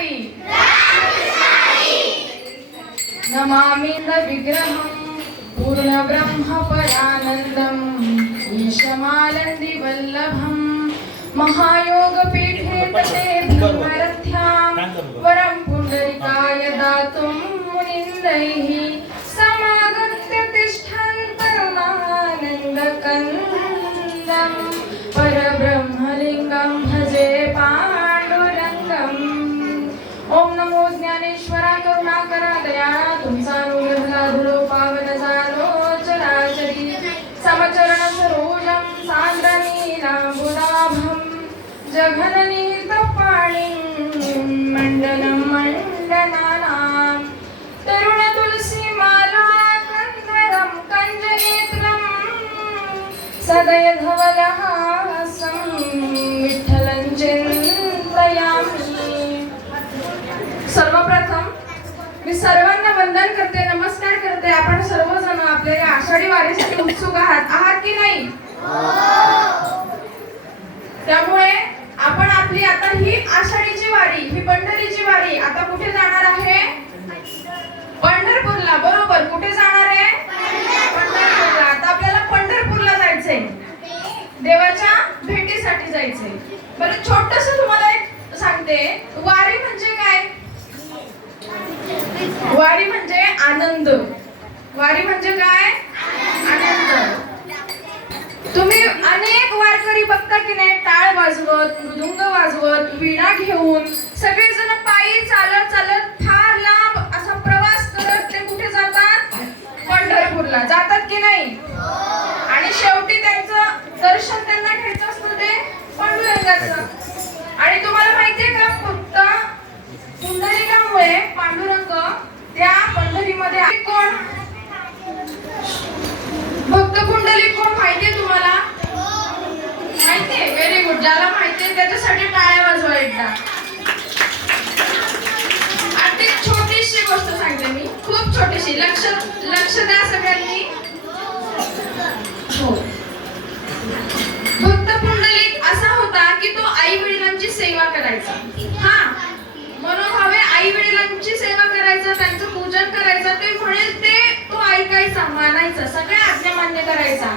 हरी नमामि विग्रहं पूर्णब्रह्मपरानन्दम् ईशमानन्दिवल्लभं महायोगपीठे तटे ब्रह्मरथ्यां वरं पुण्डरिकाय दातुं मुनिन्दैः। समागत्य तिष्ठन्तरुणानन्दकन्दं परब्रह्मलिङ्गं जघननीत पाणी मंडनं मंडनानां तरुण तुलसी माला कन्धरं कञ्जनेत्रं। सदय धवलहासं विठ्ठलं चिन्तयामि सर्वप्रथम मी सर्वांना वंदन करते नमस्कार करते। आपण सर्वजण आपल्या आषाढी वारीसाठी उत्सुक आहात. आहात की नाही? देवाच्या भेटीसाठी जायचंय. बरं छोटस तुम्हाला एक सांगते. वारी म्हणजे काय? वारी म्हणजे आनंद. वारी म्हणजे काय? आनंद. तुम्ही अनेक वारकरी बघता की नाही टाळ वाजवत मृदुंग वाजवत वीणा घेऊन खूप लक्ष लक्ष द्या सगळ्यांनी. हो. भक्त पुंडलिक असा होता की तो आई वडिलांची सेवा करायचा. हा. मनोभावे आई वडिलांची सेवा करायचा त्यांचं पूजन करायचं ते म्हणेल ते तो ऐकायचा मानायचा सगळ्या आज्ञा मान्य करायचा.